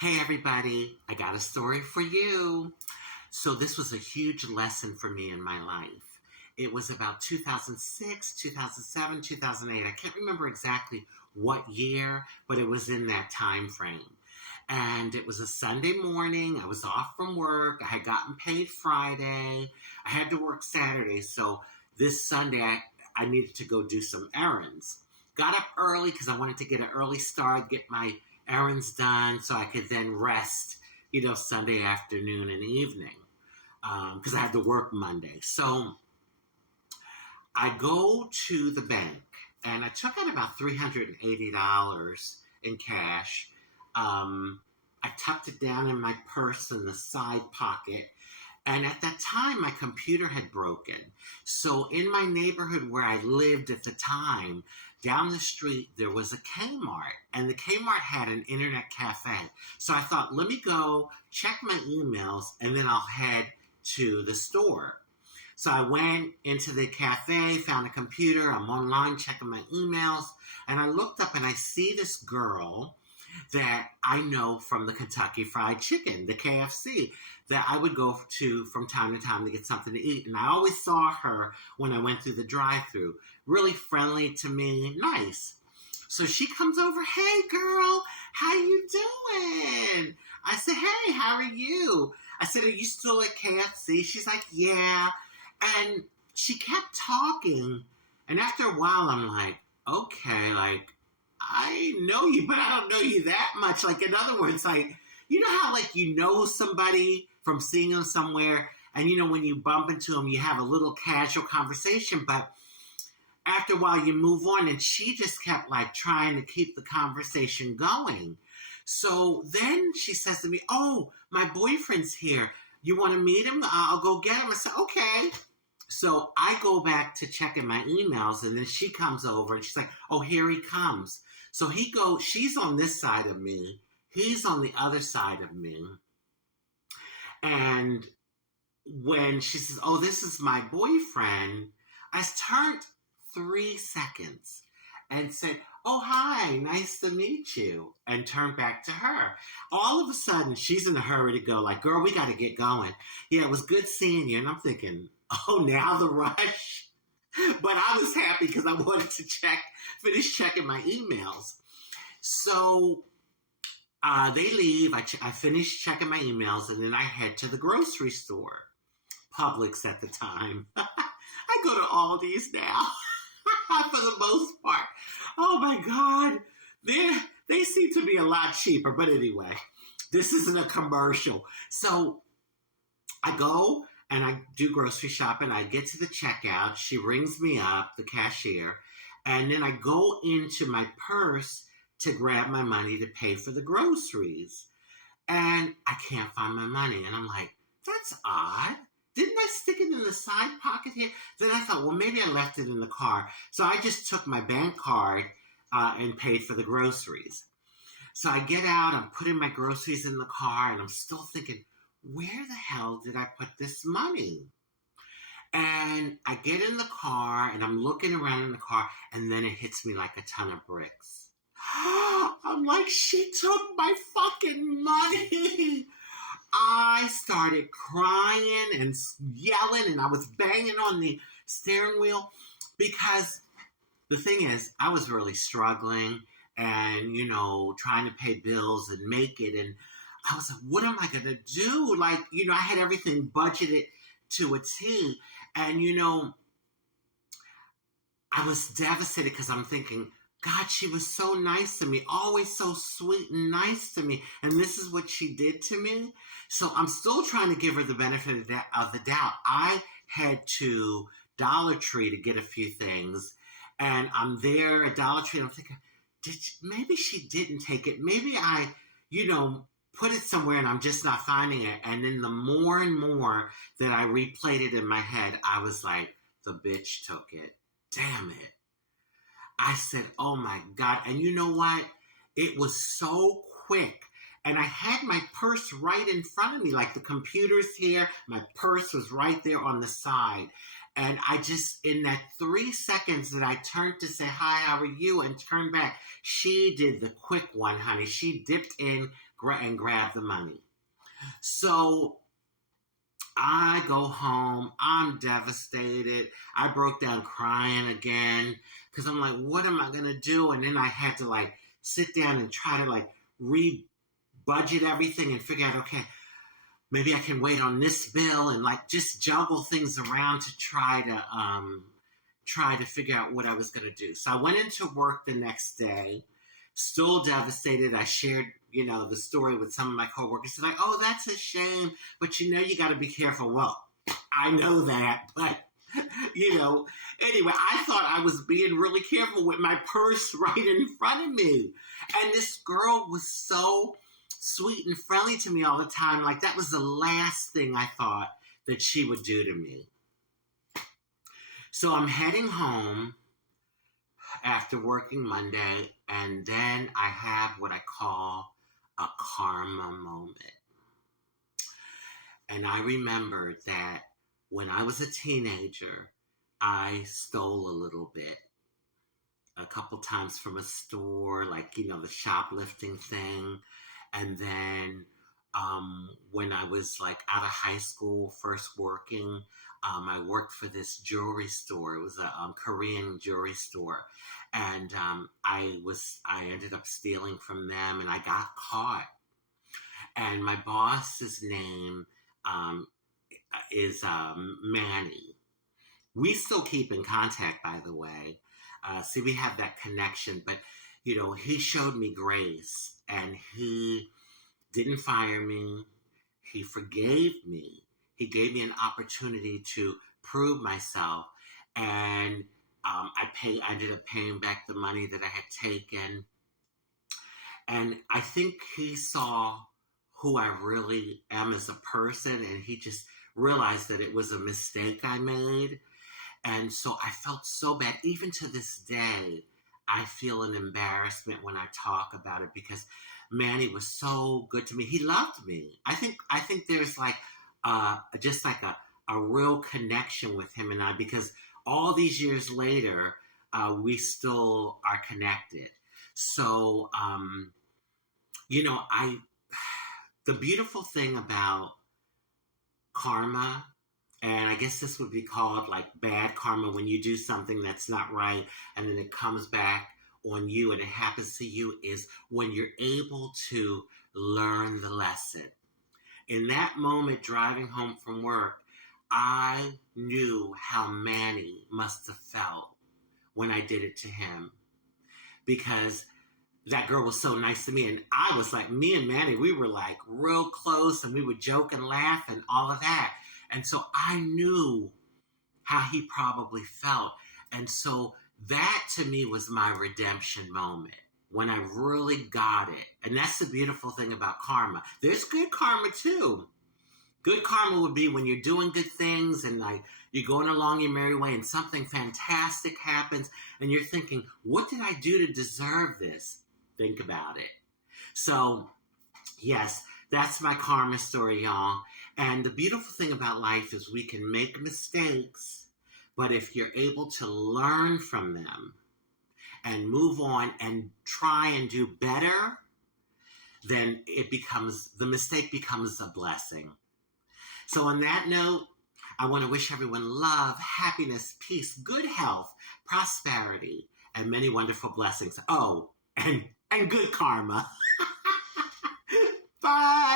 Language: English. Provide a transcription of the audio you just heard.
Hey everybody, I got a story for you. So this was a huge lesson for me in my life. It was about 2006, 2007, 2008. I can't remember exactly what year, but it was in that time frame. And it was a Sunday morning. I was off from work. I had gotten paid Friday. I had to work Saturday. So this Sunday, I needed to go do some errands. Got up early because I wanted to get an early start, get my errands done so I could then rest, Sunday afternoon and evening because I had to work Monday. So I go to the bank and I took out about $380 in cash. I tucked it down in my purse in the side pocket. And at that time, my computer had broken. So in my neighborhood where I lived at the time, down the street, there was a Kmart. And the Kmart had an internet cafe. So I thought, let me go check my emails, and then I'll head to the store. So I went into the cafe, found a computer. I'm online checking my emails. And I looked up and I see this girl that I know from the Kentucky Fried Chicken, the KFC, that I would go to from time to time to get something to eat. And I always saw her when I went through the drive-thru. Really friendly to me, nice. So she comes over, hey girl, how you doing? I said, hey, how are you? I said, are you still at KFC? She's like, yeah. And she kept talking. And after a while, I'm like, okay, I know you, but I don't know you that much. In other words, you know how, you know somebody from seeing them somewhere, and, when you bump into them, you have a little casual conversation, but after a while, you move on, and she just kept, trying to keep the conversation going. So then she says to me, oh, my boyfriend's here. You want to meet him? I'll go get him. I said, okay. So I go back to checking my emails, and then she comes over, and she's like, oh, here he comes. So she's on this side of me. He's on the other side of me. And when she says, oh, this is my boyfriend, I turned 3 seconds and said, oh, hi, nice to meet you, and turned back to her. All of a sudden, she's in a hurry to go, girl, we got to get going. Yeah, it was good seeing you. And I'm thinking, oh, now the rush? But I was happy because I wanted to finish checking my emails. So they leave. I finish checking my emails, and then I head to the grocery store. Publix at the time. I go to Aldi's now for the most part. Oh, my God. They seem to be a lot cheaper. But anyway, this isn't a commercial. So I go and I do grocery shopping. I get to the checkout. She rings me up, the cashier. And then I go into my purse to grab my money to pay for the groceries. And I can't find my money. And I'm like, that's odd. Didn't I stick it in the side pocket here? Then I thought, well, maybe I left it in the car. So I just took my bank card and paid for the groceries. So I get out, I'm putting my groceries in the car, and I'm still thinking, where the hell did I put this money? And I get in the car, and I'm looking around in the car, and then it hits me like a ton of bricks. I'm like, she took my fucking money. I started crying and yelling, and I was banging on the steering wheel because the thing is, I was really struggling and, trying to pay bills and make it. And I was like, what am I going to do? I had everything budgeted to a T. And, I was devastated because I'm thinking, God, she was so nice to me, always so sweet and nice to me. And this is what she did to me. So I'm still trying to give her the benefit of the doubt. I had to Dollar Tree to get a few things. And I'm there at Dollar Tree and I'm thinking, maybe she didn't take it. Maybe I, put it somewhere and I'm just not finding it. And then the more and more that I replayed it in my head, I was like, the bitch took it. Damn it. I said, oh my God. And you know what? It was so quick. And I had my purse right in front of me, the computer's here. My purse was right there on the side. And I just, in that 3 seconds that I turned to say, hi, how are you? And turned back, she did the quick one, honey. She dipped in and grabbed the money. So I go home. I'm devastated. I broke down crying again because I'm like, what am I going to do? And then I had to like sit down and try to like re-budget everything and figure out, okay, maybe I can wait on this bill and like just juggle things around to try to figure out what I was going to do. So I went into work the next day, still devastated. I shared, the story with some of my coworkers. They're like, oh, that's a shame, but you got to be careful. Well, I know that, but anyway, I thought I was being really careful with my purse right in front of me. And this girl was so sweet and friendly to me all the time. Like that was the last thing I thought that she would do to me. So I'm heading home after working Monday, and then I have what I call a karma moment. And I remembered that when I was a teenager, I stole a little bit. A couple times from a store, like, the shoplifting thing. And then when I was like out of high school, first working, I worked for this jewelry store. It was a Korean jewelry store. And I ended up stealing from them, and I got caught. And my boss's name is Manny. We still keep in contact, by the way. See, we have that connection, but he showed me grace, and he didn't fire me. He forgave me. He gave me an opportunity to prove myself, and I ended up paying back the money that I had taken. And I think he saw who I really am as a person, and he just realized that it was a mistake I made. And so I felt so bad. Even to this day, I feel an embarrassment when I talk about it because Manny was so good to me. He loved me. I think there's like just like a real connection with him and I, because all these years later, we still are connected. So, the beautiful thing about karma, and I guess this would be called like bad karma, when you do something that's not right and then it comes back on you and it happens to you, is when you're able to learn the lesson. In that moment, driving home from work, I knew how Manny must have felt when I did it to him, because that girl was so nice to me. And I was like, me and Manny, we were like real close, and we would joke and laugh and all of that. And so I knew how he probably felt. And so that to me was my redemption moment, when I really got it. And that's the beautiful thing about karma. There's good karma too. Good karma would be when you're doing good things and like you're going along your merry way and something fantastic happens and you're thinking, what did I do to deserve this? Think about it. So, yes, that's my karma story, y'all. And the beautiful thing about life is we can make mistakes, but if you're able to learn from them and move on and try and do better, then the mistake becomes a blessing. So on that note, I want to wish everyone love, happiness, peace, good health, prosperity, and many wonderful blessings. Oh, and good karma. Bye.